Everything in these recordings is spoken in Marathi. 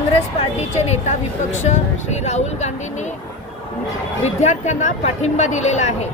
काँग्रेस पार्टीचे नेता विपक्ष श्री राहुल गांधींनी विद्यार्थ्यांना पाठिंबा दिलेला आहे।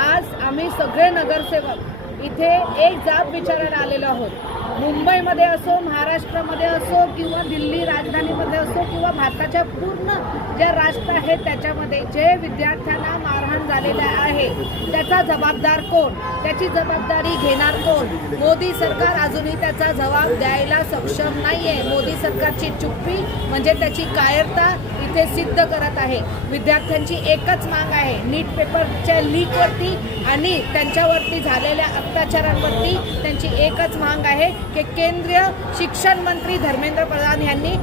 आज आम्ही सगळे नगरसेवक इथे एक जाब विचारायला आलेलो आहोत। मुंबईमध्ये असो, महाराष्ट्रामध्ये असो किंवा दिल्ली राजधानीमध्ये असो किंवा भारताच्या पूर्ण जे राष्ट्र आहे त्याच्यामध्ये जे विद्यार्थ्यांना मारहाण झालेले आहे त्याचा जबाबदार कोण, त्याची जबाबदारी घेणार कोण? मोदी सरकार अजूनही त्याचा जबाब द्यायला सक्षम नाहीये। मोदी सरकारची चुप्पी म्हणजे त्याची कायरता इथे सिद्ध करत आहे। विद्यार्थ्यांची एकच माग आहे, नीट पेपरच्या लीकवरती आणि त्यांच्यावरती झालेल्या अत्याचारांवरती त्यांची एकच माग आहे की केंद्रीय शिक्षण मंत्री धर्मेंद्र प्रधान यांनी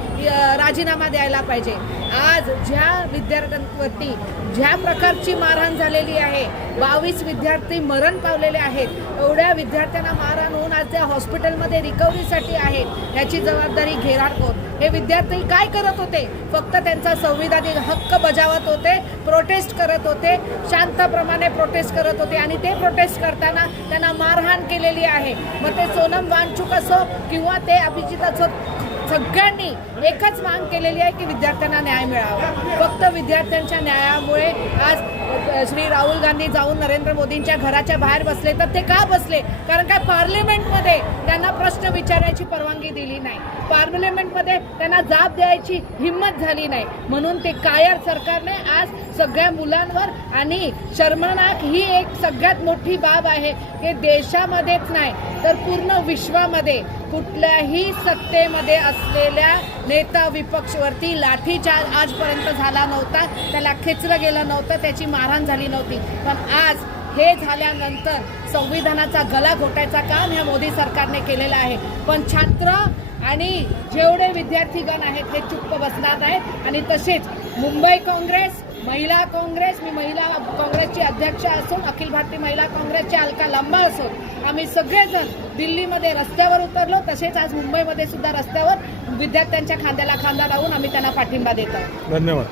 राजीनामा द्यायला पाहिजे। आज ज्या विद्यार्थ्यांवरती ज्या प्रकारची मारहाण झालेली आहे, 22 विद्यार्थी मरण पावलेले आहेत, एवढ्या विद्यार्थ्यांना मारहाण होऊन आज त्या हॉस्पिटलमध्ये रिकव्हरीसाठी आहेत, याची जबाबदारी घेणार कोण? हे विद्यार्थी काय करत होते? फक्त त्यांचा संविधानिक हक्क बजावत होते, प्रोटेस्ट करत होते, शांतप्रमाणे प्रोटेस्ट करत होते आणि ते प्रोटेस्ट करताना त्यांना मारहाण केलेली आहे। मग ते सोनम वांगचुक असो किंवा ते अभिजित असो, सगळ्यांनी एकच माग केलेली आहे की विद्यार्थ्यांना न्याय मिळावा। फक्त विद्यार्थ्यांच्या न्यायामुळे आज श्री राहुल गांधी जाऊन नरेंद्र मोदींच्या घराच्या बाहेर बसले, तर ते का बसले? कारण काय पार्लमेंटमध्ये त्यांना प्रश्न विचारण्याची परवानगी दिली नाही, पार्लमेंटमध्ये त्यांना जाब द्यायची हिंमत झाली नाही, म्हणून ते कायर सरकारने आज सगळ्या मुलांवर आणि शर्मनाक ही एक सगळ्यात मोठी बाब आहे की देशामध्येच नाही तर पूर्ण विश्वामध्ये कुठल्याही सत्तेमध्ये असलेल्या नेता विपक्षवरती लाठीचार्ज आजपर्यंत झाला नव्हता, त्याला खेचलं गेलं नव्हतं, त्याची मारहाण झाली नव्हती। पण आज हे झाल्यानंतर संविधानाचा गला घोटायचा काम ह्या मोदी सरकारने केलेलं आहे। पण छात्र आणि जेवढे विद्यार्थीगण आहेत हे चुप्प बसणार आहेत। आणि तसेच मुंबई काँग्रेस, महिला काँग्रेस, मी महिला काँग्रेसची अध्यक्ष असून अखिल भारतीय महिला काँग्रेसच्या अलका लांबा असून आम्ही सगळेजण दिल्लीमध्ये रस्त्यावर उतरलो, तसेच आज मुंबईमध्ये सुद्धा रस्त्यावर विद्यार्थ्यांच्या खांद्याला खांदा लावून आम्ही त्यांना पाठिंबा देत आहोत। धन्यवाद।